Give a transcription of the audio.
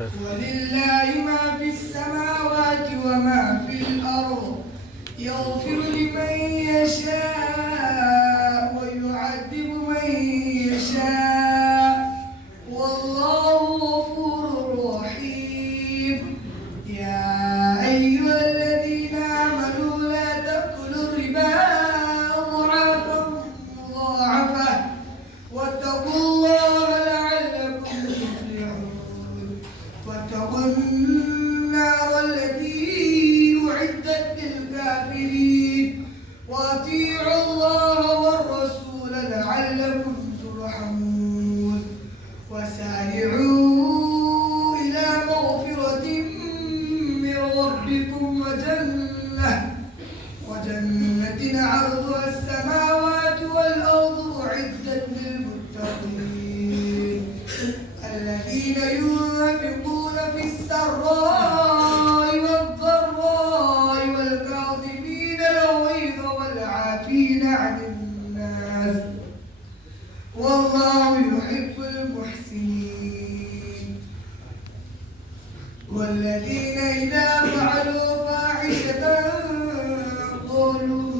ولله ما في السماوات وما في الأرض يغفر لمن يشاء ويعذب من يشاء والله غفور رحيم. يا أيها الذين آمنوا لا تأكلوا الربا أضعافا مضاعفة واتقوا الله لعلكم تفلحون. واتقوا النار التي أعدت للكافرين وأطيعوا الله والرسول لعلكم ترحمون. وسارعوا إلى مغفرة من ربكم وجنة عرضها السماوات والأرض أعدت للمتقين الذين ينفقون في السراء والضراء والكاظمين الغيظ والعافين عن الناس والله يحب المحسنين. والذين إذا فعلوا فاحشة قالوا